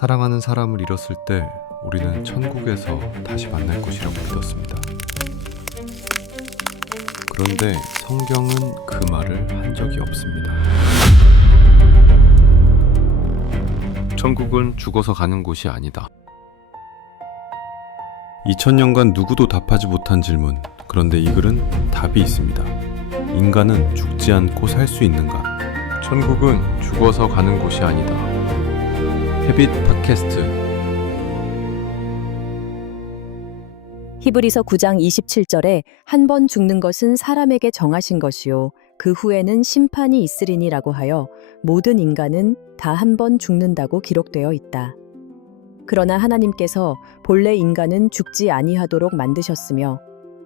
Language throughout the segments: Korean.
사랑하는 사람을 잃었을 때 우리는 천국에서 다시 만날 것이라고 믿었습니다. 그런데 성경은 그 말을 한 적이 없습니다. 천국은 죽어서 가는 곳이 아니다. 2000년간 누구도 답하지 못한 질문. 그런데 이 글은 답이 있습니다. 인간은 죽지 않고 살 수 있는가? 천국은 죽어서 가는 곳이 아니다. 헤빗 팟캐스트. 히브리서 9장 27절에 한 번 죽는 것은 사람에게 정하신 것이요 그 후에는 심판이 있으리니라고 하여 모든 인간은 다 한 번 죽는다고 기록되어 있다. 그러나 하나님께서 본래 인간은 죽지 아니하도록 만드셨으며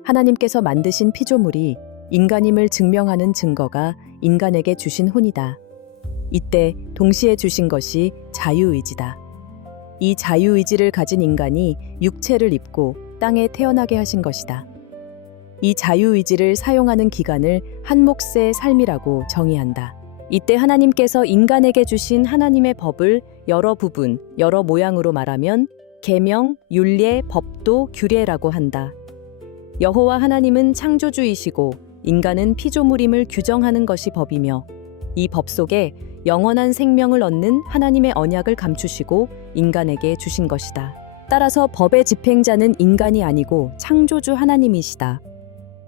하나님께서 만드신 피조물이 인간임을 증명하는 증거가 인간에게 주신 혼이다. 이때 동시에 주신 것이 자유의지다. 이 자유의지를 가진 인간이 육체를 입고 땅에 태어나게 하신 것이다. 이 자유의지를 사용하는 기간을 한 몫의 삶이라고 정의한다. 이때 하나님께서 인간에게 주신 하나님의 법을 여러 부분, 여러 모양으로 말하면 계명, 율례, 법도, 규례라고 한다. 여호와 하나님은 창조주이시고 인간은 피조물임을 규정하는 것이 법이며 이 법 속에 영원한 생명을 얻는 하나님의 언약을 감추시고 인간에게 주신 것이다. 따라서 법의 집행자는 인간이 아니고 창조주 하나님이시다.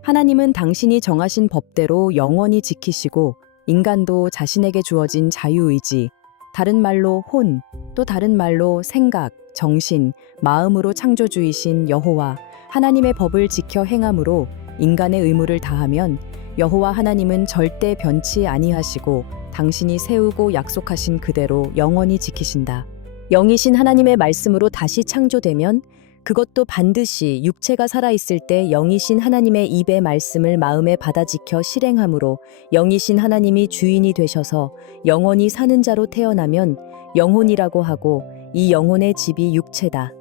하나님은 당신이 정하신 법대로 영원히 지키시고 인간도 자신에게 주어진 자유의지, 다른 말로 혼, 또 다른 말로 생각, 정신, 마음으로 창조주이신 여호와 하나님의 법을 지켜 행함으로 인간의 의무를 다하면 여호와 하나님은 절대 변치 아니하시고 당신이 세우고 약속하신 그대로 영원히 지키신다. 영이신 하나님의 말씀으로 다시 창조되면 그것도 반드시 육체가 살아있을 때 영이신 하나님의 입의 말씀을 마음에 받아 지켜 실행함으로 영이신 하나님이 주인이 되셔서 영원히 사는 자로 태어나면 영혼이라고 하고 이 영혼의 집이 육체다.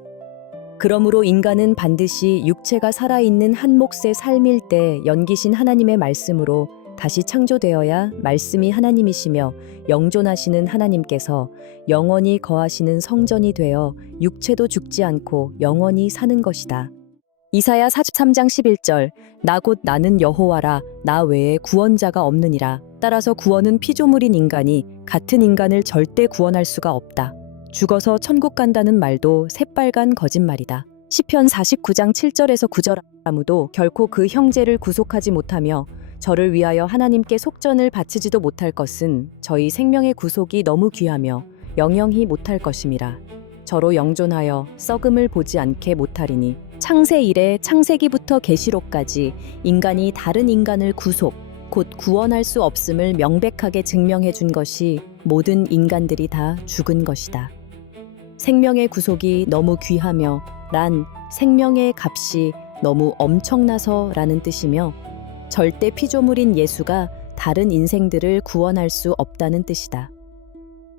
그러므로 인간은 반드시 육체가 살아있는 한 몫의 삶일 때 영기신 하나님의 말씀으로 다시 창조되어야 말씀이 하나님이시며 영존하시는 하나님께서 영원히 거하시는 성전이 되어 육체도 죽지 않고 영원히 사는 것이다. 이사야 43장 11절 나 곧 나는 여호와라 나 외에 구원자가 없느니라. 따라서 구원은 피조물인 인간이 같은 인간을 절대 구원할 수가 없다. 죽어서 천국 간다는 말도 새빨간 거짓말이다. 시편 49장 7절에서 9절 아무도 결코 그 형제를 구속하지 못하며 저를 위하여 하나님께 속전을 바치지도 못할 것은 저희 생명의 구속이 너무 귀하며 영영히 못할 것임이라. 저로 영존하여 썩음을 보지 않게 못하리니 창세 이래 창세기부터 계시록까지 인간이 다른 인간을 구속, 곧 구원할 수 없음을 명백하게 증명해 준 것이 모든 인간들이 다 죽은 것이다. 생명의 구속이 너무 귀하며 란 생명의 값이 너무 엄청나서 라는 뜻이며 절대 피조물인 예수가 다른 인생들을 구원할 수 없다는 뜻이다.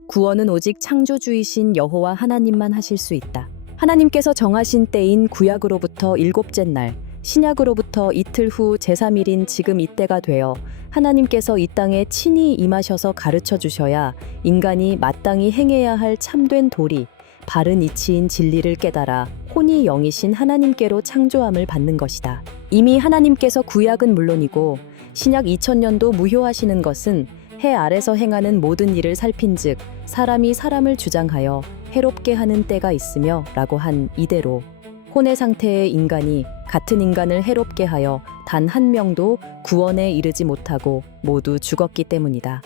구원은 오직 창조주이신 여호와 하나님만 하실 수 있다. 하나님께서 정하신 때인 구약으로부터 일곱째 날, 신약으로부터 이틀 후 제3일인 지금 이때가 되어 하나님께서 이 땅에 친히 임하셔서 가르쳐 주셔야 인간이 마땅히 행해야 할 참된 도리, 바른 이치인 진리를 깨달아 혼이 영이신 하나님께로 창조함을 받는 것이다. 이미 하나님께서 구약은 물론이고 신약 2000년도 무효하시는 것은 해 아래서 행하는 모든 일을 살핀즉 사람이 사람을 주장하여 해롭게 하는 때가 있으며 라고 한 이대로 혼의 상태의 인간이 같은 인간을 해롭게 하여 단 한 명도 구원에 이르지 못하고 모두 죽었기 때문이다.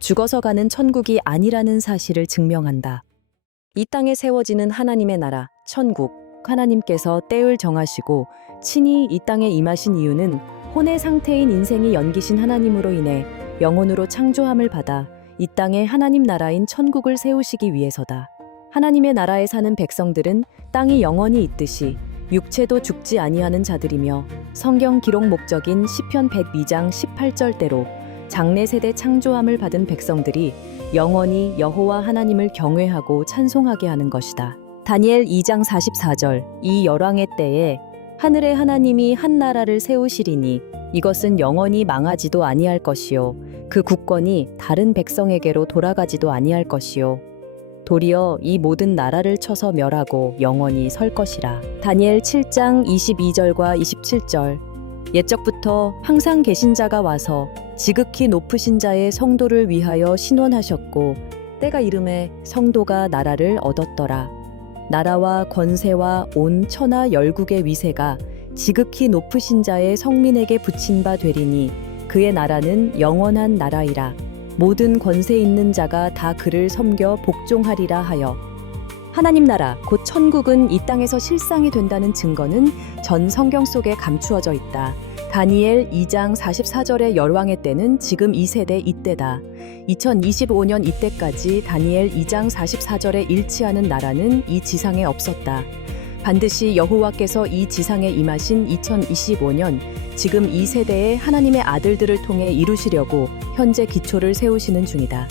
죽어서 가는 천국이 아니라는 사실을 증명한다. 이 땅에 세워지는 하나님의 나라, 천국, 하나님께서 때를 정하시고 친히 이 땅에 임하신 이유는 혼의 상태인 인생이 연기신 하나님으로 인해 영혼으로 창조함을 받아 이 땅에 하나님 나라인 천국을 세우시기 위해서다. 하나님의 나라에 사는 백성들은 땅이 영원히 있듯이 육체도 죽지 아니하는 자들이며 성경 기록 목적인 시편 102장 18절대로 장래 세대 창조함을 받은 백성들이 영원히 여호와 하나님을 경외하고 찬송하게 하는 것이다. 다니엘 2장 44절 이 열왕의 때에 하늘의 하나님이 한 나라를 세우시리니 이것은 영원히 망하지도 아니할 것이요 그 국권이 다른 백성에게로 돌아가지도 아니할 것이요 도리어 이 모든 나라를 쳐서 멸하고 영원히 설 것이라. 다니엘 7장 22절과 27절. 옛적부터 항상 계신 자가 와서 지극히 높으신 자의 성도를 위하여 신원하셨고 때가 이름에 성도가 나라를 얻었더라. 나라와 권세와 온 천하 열국의 위세가 지극히 높으신 자의 성민에게 붙인 바 되리니 그의 나라는 영원한 나라이라. 모든 권세 있는 자가 다 그를 섬겨 복종하리라 하여. 하나님 나라 곧 천국은 이 땅에서 실상이 된다는 증거는 전 성경 속에 감추어져 있다. 다니엘 2장 44절의 열왕의 때는 지금 이 세대 이때다. 2025년 이때까지 다니엘 2장 44절에 일치하는 나라는 이 지상에 없었다. 반드시 여호와께서 이 지상에 임하신 2025년 지금 이 세대의 하나님의 아들들을 통해 이루시려고 현재 기초를 세우시는 중이다.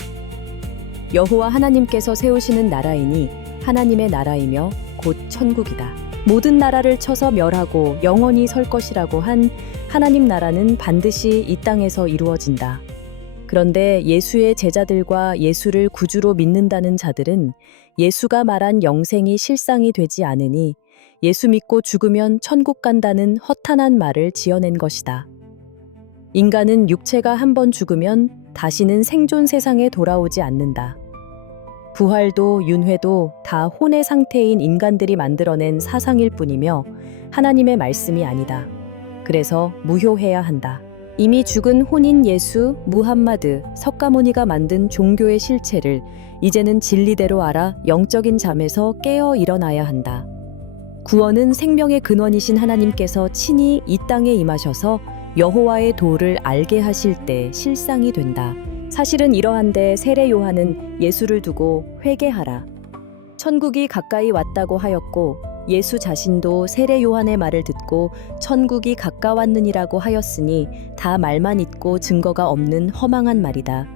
여호와 하나님께서 세우시는 나라이니 하나님의 나라이며 곧 천국이다. 모든 나라를 쳐서 멸하고 영원히 설 것이라고 한 하나님 나라는 반드시 이 땅에서 이루어진다. 그런데 예수의 제자들과 예수를 구주로 믿는다는 자들은 예수가 말한 영생이 실상이 되지 않으니 예수 믿고 죽으면 천국 간다는 허탄한 말을 지어낸 것이다. 인간은 육체가 한번 죽으면 다시는 생존 세상에 돌아오지 않는다. 부활도 윤회도 다 혼의 상태인 인간들이 만들어낸 사상일 뿐이며 하나님의 말씀이 아니다. 그래서 무효해야 한다. 이미 죽은 혼인 예수, 무함마드, 석가모니가 만든 종교의 실체를 이제는 진리대로 알아 영적인 잠에서 깨어 일어나야 한다. 구원은 생명의 근원이신 하나님께서 친히 이 땅에 임하셔서 여호와의 도를 알게 하실 때 실상이 된다. 사실은 이러한데 세례 요한은 예수를 두고 회개하라. 천국이 가까이 왔다고 하였고 예수 자신도 세례 요한의 말을 듣고 천국이 가까웠느니라고 하였으니 다 말만 있고 증거가 없는 허망한 말이다.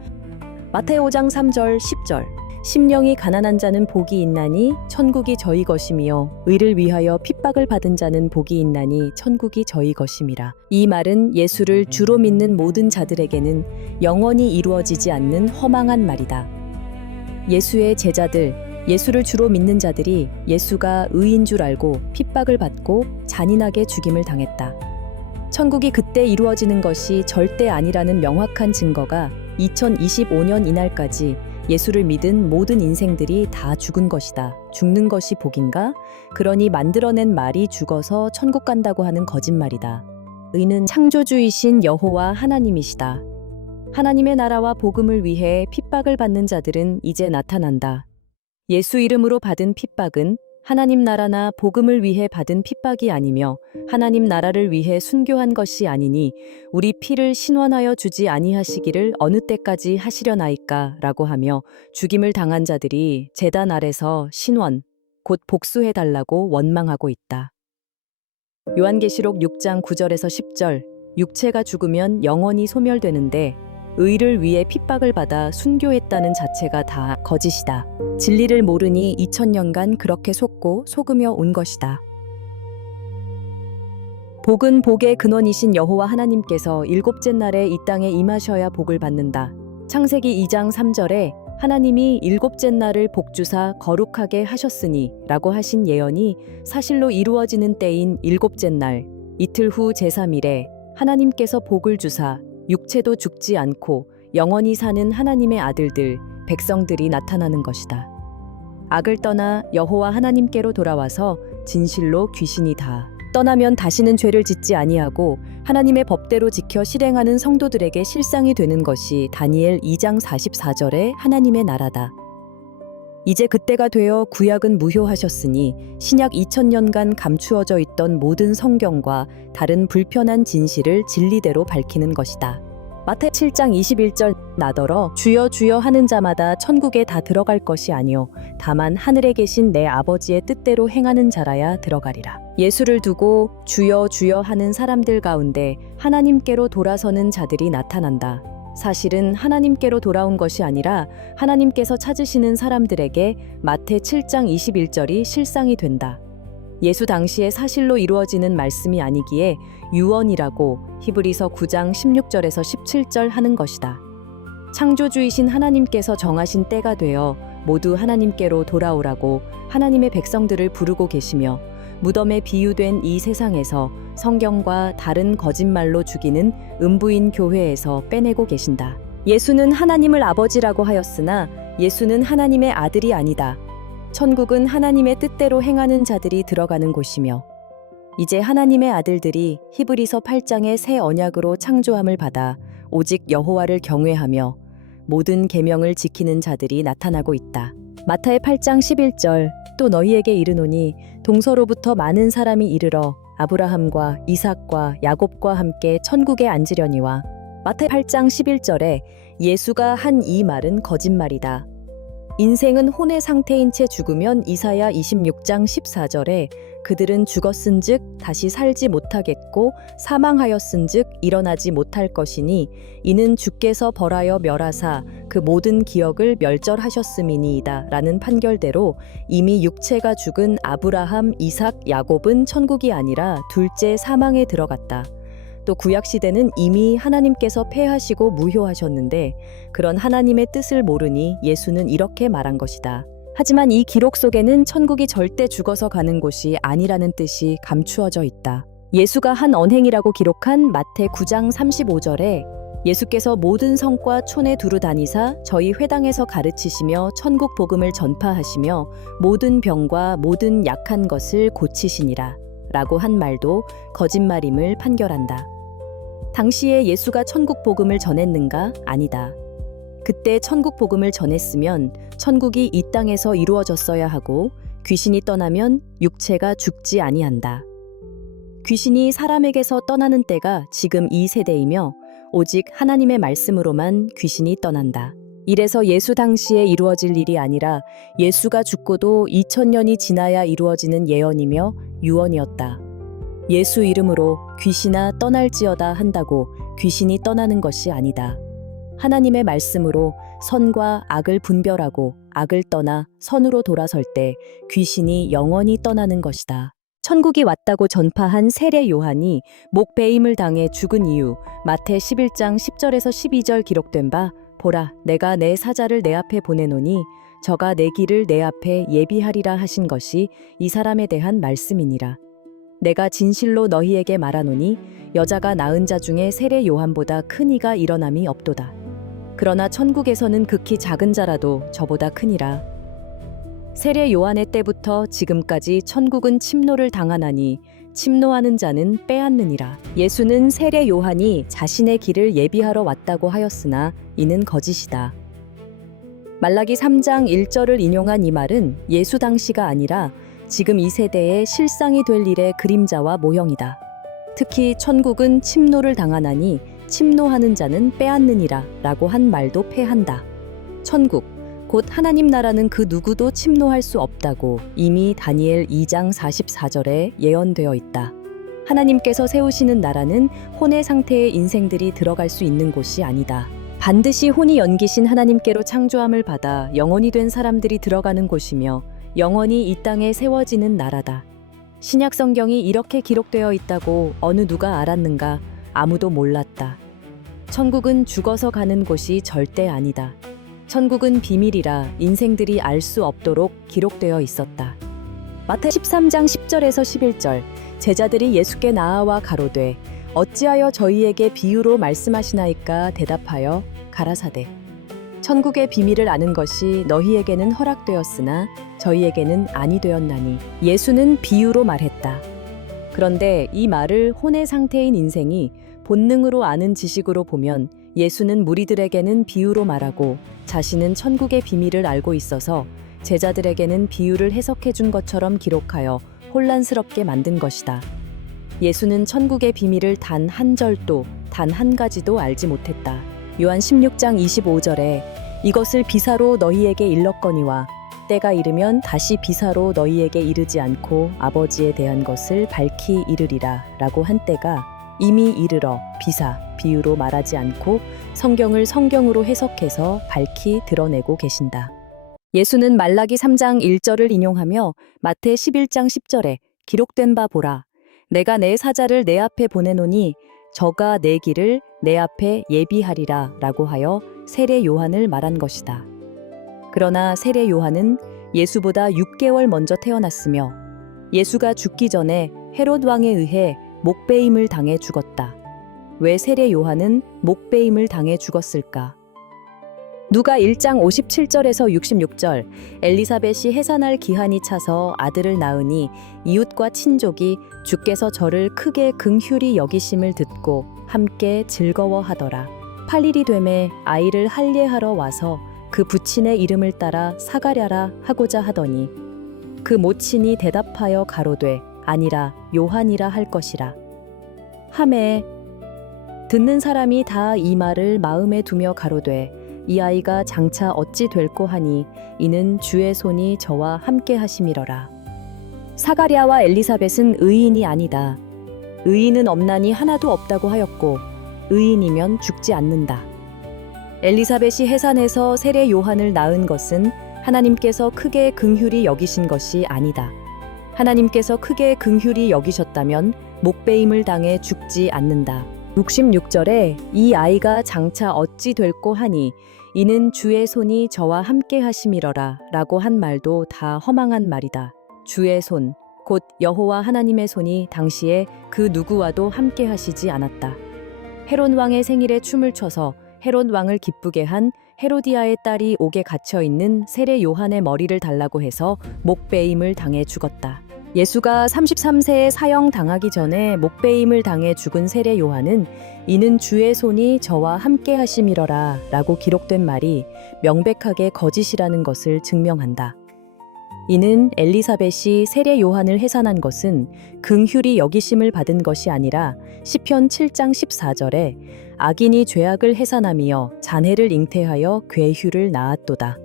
마태오 5장 3절 10절. 심령이 가난한 자는 복이 있나니 천국이 저희 것이며 의를 위하여 핍박을 받은 자는 복이 있나니 천국이 저희 것임이라. 이 말은 예수를 주로 믿는 모든 자들에게는 영원히 이루어지지 않는 허망한 말이다. 예수의 제자들, 예수를 주로 믿는 자들이 예수가 의인 줄 알고 핍박을 받고 잔인하게 죽임을 당했다. 천국이 그때 이루어지는 것이 절대 아니라는 명확한 증거가 2025년 이날까지 예수를 믿은 모든 인생들이 다 죽은 것이다. 죽는 것이 복인가? 그러니 만들어낸 말이 죽어서 천국 간다고 하는 거짓말이다. 의는 창조주이신 여호와 하나님이시다. 하나님의 나라와 복음을 위해 핍박을 받는 자들은 이제 나타난다. 예수 이름으로 받은 핍박은 하나님 나라나 복음을 위해 받은 핍박이 아니며 하나님 나라를 위해 순교한 것이 아니니 우리 피를 신원하여 주지 아니하시기를 어느 때까지 하시려나이까 라고 하며 죽임을 당한 자들이 제단 아래서 신원, 곧 복수해달라고 원망하고 있다. 요한계시록 6장 9절에서 10절. 육체가 죽으면 영원히 소멸되는데 의를 위해 핍박을 받아 순교했다는 자체가 다 거짓이다. 진리를 모르니 2000년간 그렇게 속고 속으며 온 것이다. 복은 복의 근원이신 여호와 하나님께서 일곱째 날에 이 땅에 임하셔야 복을 받는다. 창세기 2장 3절에 하나님이 일곱째 날을 복주사 거룩하게 하셨으니 라고 하신 예언이 사실로 이루어지는 때인 일곱째 날, 이틀 후 제3일에 하나님께서 복을 주사 육체도 죽지 않고 영원히 사는 하나님의 아들들, 백성들이 나타나는 것이다. 악을 떠나 여호와 하나님께로 돌아와서 진실로 귀신이 다 떠나면 다시는 죄를 짓지 아니하고 하나님의 법대로 지켜 실행하는 성도들에게 실상이 되는 것이 다니엘 2장 44절의 하나님의 나라다. 이제 그때가 되어 구약은 무효하셨으니 신약 2000년간 감추어져 있던 모든 성경과 다른 불편한 진실을 진리대로 밝히는 것이다. 마태 7장 21절 나더러 주여 주여 하는 자마다 천국에 다 들어갈 것이 아니요 다만 하늘에 계신 내 아버지의 뜻대로 행하는 자라야 들어가리라. 예수를 두고 주여 주여 하는 사람들 가운데 하나님께로 돌아서는 자들이 나타난다. 사실은 하나님께로 돌아온 것이 아니라 하나님께서 찾으시는 사람들에게 마태 7장 21절이 실상이 된다. 예수 당시에 사실로 이루어지는 말씀이 아니기에 유언이라고 히브리서 9장 16절에서 17절 하는 것이다. 창조주이신 하나님께서 정하신 때가 되어 모두 하나님께로 돌아오라고 하나님의 백성들을 부르고 계시며 무덤에 비유된 이 세상에서 성경과 다른 거짓말로 죽이는 음부인 교회에서 빼내고 계신다. 예수는 하나님을 아버지라고 하였으나 예수는 하나님의 아들이 아니다. 천국은 하나님의 뜻대로 행하는 자들이 들어가는 곳이며 이제 하나님의 아들들이 히브리서 8장의 새 언약으로 창조함을 받아 오직 여호와를 경외하며 모든 계명을 지키는 자들이 나타나고 있다. 마타의 8장 11절 또 너희에게 이르노니 동서로부터 많은 사람이 이르러 아브라함과 이삭과 야곱과 함께 천국에 앉으려니와 마태 8장 11절에 예수가 한 이 말은 거짓말이다. 인생은 혼의 상태인 채 죽으면 이사야 26장 14절에 그들은 죽었은즉 다시 살지 못하겠고 사망하였은즉 일어나지 못할 것이니 이는 주께서 벌하여 멸하사 그 모든 기억을 멸절하셨음이니이다 라는 판결대로 이미 육체가 죽은 아브라함, 이삭, 야곱은 천국이 아니라 둘째 사망에 들어갔다. 또 구약시대는 이미 하나님께서 패하시고 무효하셨는데 그런 하나님의 뜻을 모르니 예수는 이렇게 말한 것이다. 하지만 이 기록 속에는 천국이 절대 죽어서 가는 곳이 아니라는 뜻이 감추어져 있다. 예수가 한 언행이라고 기록한 마태 9장 35절에 예수께서 모든 성과 촌에 두루 다니사 저희 회당에서 가르치시며 천국 복음을 전파하시며 모든 병과 모든 약한 것을 고치시니라 라고 한 말도 거짓말임을 판결한다. 당시에 예수가 천국 복음을 전했는가? 아니다. 그때 천국 복음을 전했으면 천국이 이 땅에서 이루어졌어야 하고 귀신이 떠나면 육체가 죽지 아니한다. 귀신이 사람에게서 떠나는 때가 지금 이 세대이며 오직 하나님의 말씀으로만 귀신이 떠난다. 이래서 예수 당시에 이루어질 일이 아니라 예수가 죽고도 2000년이 지나야 이루어지는 예언이며 유언이었다. 예수 이름으로 귀신아 떠날지어다 한다고 귀신이 떠나는 것이 아니다. 하나님의 말씀으로 선과 악을 분별하고 악을 떠나 선으로 돌아설 때 귀신이 영원히 떠나는 것이다. 천국이 왔다고 전파한 세례 요한이 목베임을 당해 죽은 이유 마태 11장 10절에서 12절 기록된 바 보라 내가 내 사자를 내 앞에 보내노니 저가 내 길을 내 앞에 예비하리라 하신 것이 이 사람에 대한 말씀이니라. 내가 진실로 너희에게 말하노니 여자가 낳은 자 중에 세례 요한보다 큰 이가 일어남이 없도다. 그러나 천국에서는 극히 작은 자라도 저보다 크니라. 세례 요한의 때부터 지금까지 천국은 침노를 당하나니 침노하는 자는 빼앗느니라. 예수는 세례 요한이 자신의 길을 예비하러 왔다고 하였으나 이는 거짓이다. 말라기 3장 1절을 인용한 이 말은 예수 당시가 아니라 지금 이 세대의 실상이 될 일의 그림자와 모형이다. 특히 천국은 침노를 당하나니 침노하는 자는 빼앗느니라 라고 한 말도 패한다. 천국, 곧 하나님 나라는 그 누구도 침노할 수 없다고 이미 다니엘 2장 44절에 예언되어 있다. 하나님께서 세우시는 나라는 혼의 상태의 인생들이 들어갈 수 있는 곳이 아니다. 반드시 혼이 연기신 하나님께로 창조함을 받아 영원히 된 사람들이 들어가는 곳이며 영원히 이 땅에 세워지는 나라다. 신약 성경이 이렇게 기록되어 있다고 어느 누가 알았는가? 아무도 몰랐다. 천국은 죽어서 가는 곳이 절대 아니다. 천국은 비밀이라 인생들이 알 수 없도록 기록되어 있었다. 마태 13장 10절에서 11절 제자들이 예수께 나아와 가로되 어찌하여 저희에게 비유로 말씀하시나이까 대답하여 가라사대 천국의 비밀을 아는 것이 너희에게는 허락되었으나 저희에게는 아니 되었나니 예수는 비유로 말했다. 그런데 이 말을 혼의 상태인 인생이 본능으로 아는 지식으로 보면 예수는 무리들에게는 비유로 말하고 자신은 천국의 비밀을 알고 있어서 제자들에게는 비유를 해석해 준 것처럼 기록하여 혼란스럽게 만든 것이다. 예수는 천국의 비밀을 단 한 절도, 단 한 가지도 알지 못했다. 요한 16장 25절에 이것을 비사로 너희에게 일렀거니와 때가 이르면 다시 비사로 너희에게 이르지 않고 아버지에 대한 것을 밝히 이르리라 라고 한 때가 이미 이르러 비사, 비유로 말하지 않고 성경을 성경으로 해석해서 밝히 드러내고 계신다. 예수는 말라기 3장 1절을 인용하며 마태 11장 10절에 기록된 바 보라 내가 내 사자를 내 앞에 보내노니 저가 내 길을 내 앞에 예비하리라 라고 하여 세례 요한을 말한 것이다. 그러나 세례 요한은 예수보다 6개월 먼저 태어났으며 예수가 죽기 전에 헤롯 왕에 의해 목베임을 당해 죽었다. 왜 세례 요한은 목베임을 당해 죽었을까? 누가 1장 57절에서 66절 엘리사벳이 해산할 기한이 차서 아들을 낳으니 이웃과 친족이 주께서 저를 크게 긍휼히 여기심을 듣고 함께 즐거워하더라. 8일이 되매 아이를 할례하러 와서 그 부친의 이름을 따라 사가랴라 하고자 하더니 그 모친이 대답하여 가로되 아니라 요한이라 할 것이라 하매 듣는 사람이 다 이 말을 마음에 두며 가로되 이 아이가 장차 어찌 될꼬 하니 이는 주의 손이 저와 함께 하심이러라. 사가랴와 엘리사벳은 의인이 아니다. 의인은 없나니 하나도 없다고 하였고 의인이면 죽지 않는다. 엘리사벳이 해산해서 세례 요한을 낳은 것은 하나님께서 크게 긍휼히 여기신 것이 아니다. 하나님께서 크게 긍휼히 여기셨다면 목베임을 당해 죽지 않는다. 66절에 이 아이가 장차 어찌 될꼬 하니 이는 주의 손이 저와 함께 하심이러라 라고 한 말도 다 허망한 말이다. 주의 손, 곧 여호와 하나님의 손이 당시에 그 누구와도 함께 하시지 않았다. 헤롯 왕의 생일에 춤을 춰서 헤롯 왕을 기쁘게 한 헤로디아의 딸이 옥에 갇혀 있는 세례 요한의 머리를 달라고 해서 목베임을 당해 죽었다. 예수가 33세에 사형 당하기 전에 목베임을 당해 죽은 세례 요한은 이는 주의 손이 저와 함께 하심이러라 라고 기록된 말이 명백하게 거짓이라는 것을 증명한다. 이는 엘리사벳이 세례 요한을 해산한 것은 긍휼히 여기심을 받은 것이 아니라 시편 7장 14절에 악인이 죄악을 해산하며 잔해를 잉태하여 괴휴를 낳았도다.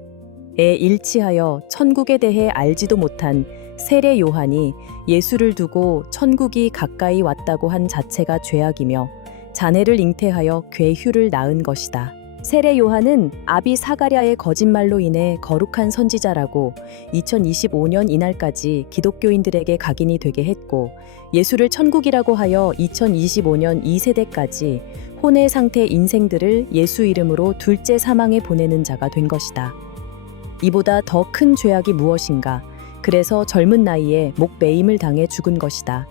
에 일치하여 천국에 대해 알지도 못한 세례 요한이 예수를 두고 천국이 가까이 왔다고 한 자체가 죄악이며 자네를 잉태하여 괴휴를 낳은 것이다. 세례 요한은 아비 사가랴의 거짓말로 인해 거룩한 선지자라고 2025년 이날까지 기독교인들에게 각인이 되게 했고 예수를 천국이라고 하여 2025년 2세대까지 혼의 상태 인생들을 예수 이름으로 둘째 사망에 보내는 자가 된 것이다. 이보다 더 큰 죄악이 무엇인가? 그래서 젊은 나이에 목베임을 당해 죽은 것이다.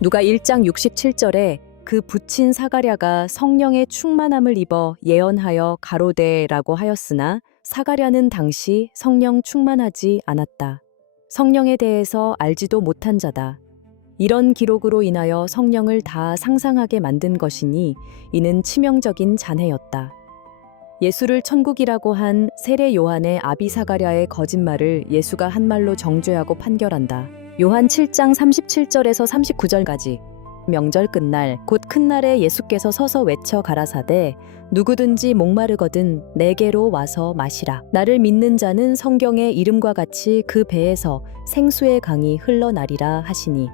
누가 1장 67절에 그 부친 사가랴가 성령의 충만함을 입어 예언하여 가로되라고 하였으나 사가랴는 당시 성령 충만하지 않았다. 성령에 대해서 알지도 못한 자다. 이런 기록으로 인하여 성령을 다 상상하게 만든 것이니 이는 치명적인 잔해였다. 예수를 천국이라고 한 세례 요한의 아비 사가랴의 거짓말을 예수가 한 말로 정죄하고 판결한다. 요한 7장 37절에서 39절까지 명절 끝날 곧 큰 날에 예수께서 서서 외쳐 가라사대 누구든지 목마르거든 내게로 와서 마시라. 나를 믿는 자는 성경의 이름과 같이 그 배에서 생수의 강이 흘러나리라 하시니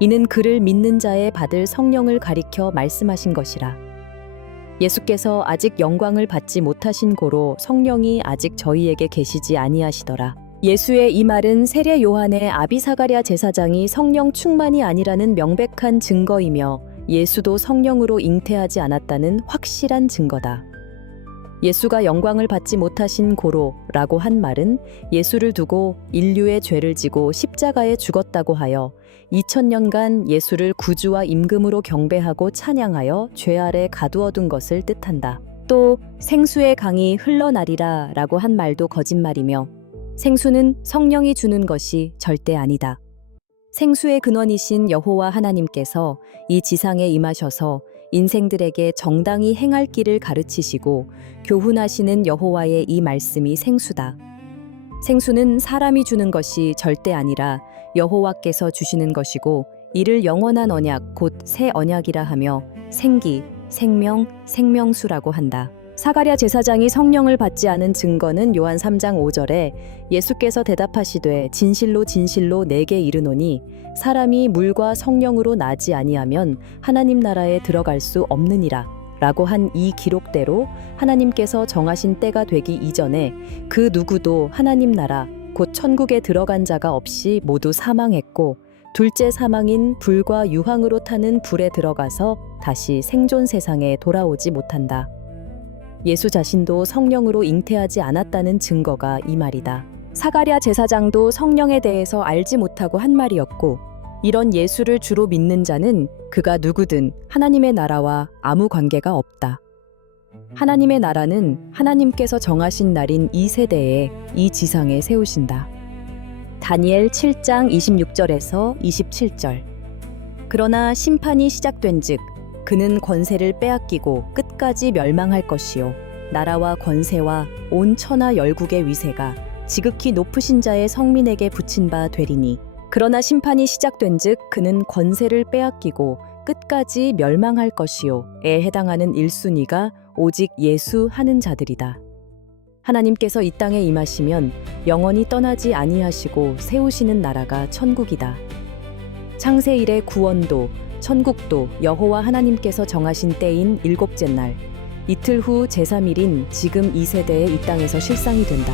이는 그를 믿는 자의 받을 성령을 가리켜 말씀하신 것이라. 예수께서 아직 영광을 받지 못하신 고로 성령이 아직 저희에게 계시지 아니하시더라. 예수의 이 말은 세례 요한의 아비 사가랴 제사장이 성령 충만이 아니라는 명백한 증거이며 예수도 성령으로 잉태하지 않았다는 확실한 증거다. 예수가 영광을 받지 못하신 고로라고 한 말은 예수를 두고 인류의 죄를 지고 십자가에 죽었다고 하여 2000년간 예수를 구주와 임금으로 경배하고 찬양하여 죄 아래 가두어둔 것을 뜻한다. 또 생수의 강이 흘러나리라 라고 한 말도 거짓말이며 생수는 성령이 주는 것이 절대 아니다. 생수의 근원이신 여호와 하나님께서 이 지상에 임하셔서 인생들에게 정당히 행할 길을 가르치시고 교훈하시는 여호와의 이 말씀이 생수다. 생수는 사람이 주는 것이 절대 아니라 여호와께서 주시는 것이고 이를 영원한 언약 곧 새 언약이라 하며 생기, 생명, 생명수라고 한다. 사가랴 제사장이 성령을 받지 않은 증거는 요한 3장 5절에 예수께서 대답하시되 진실로 진실로 내게 이르노니 사람이 물과 성령으로 나지 아니하면 하나님 나라에 들어갈 수 없느니라 라고 한 이 기록대로 하나님께서 정하신 때가 되기 이전에 그 누구도 하나님 나라 곧 천국에 들어간 자가 없이 모두 사망했고 둘째 사망인 불과 유황으로 타는 불에 들어가서 다시 생존 세상에 돌아오지 못한다. 예수 자신도 성령으로 잉태하지 않았다는 증거가 이 말이다. 사가랴 제사장도 성령에 대해서 알지 못하고 한 말이었고, 이런 예수를 주로 믿는 자는 그가 누구든 하나님의 나라와 아무 관계가 없다. 하나님의 나라는 하나님께서 정하신 날인 이 세대에 이 지상에 세우신다. 다니엘 7장 26절에서 27절. 그러나 심판이 시작된즉 그는 권세를 빼앗기고 끝까지 멸망할 것이요 나라와 권세와 온 천하 열국의 위세가 지극히 높으신 자의 성민에게 붙인 바 되리니 그러나 심판이 시작된즉 그는 권세를 빼앗기고 끝까지 멸망할 것이요에 해당하는 1순위가 오직 예수 하는 자들이다. 하나님께서 이 땅에 임하시면 영원히 떠나지 아니하시고 세우시는 나라가 천국이다. 창세 이래 구원도 천국도 여호와 하나님께서 정하신 때인 일곱째 날 이틀 후 제3일인 지금 이 세대에 이 땅에서 실상이 된다.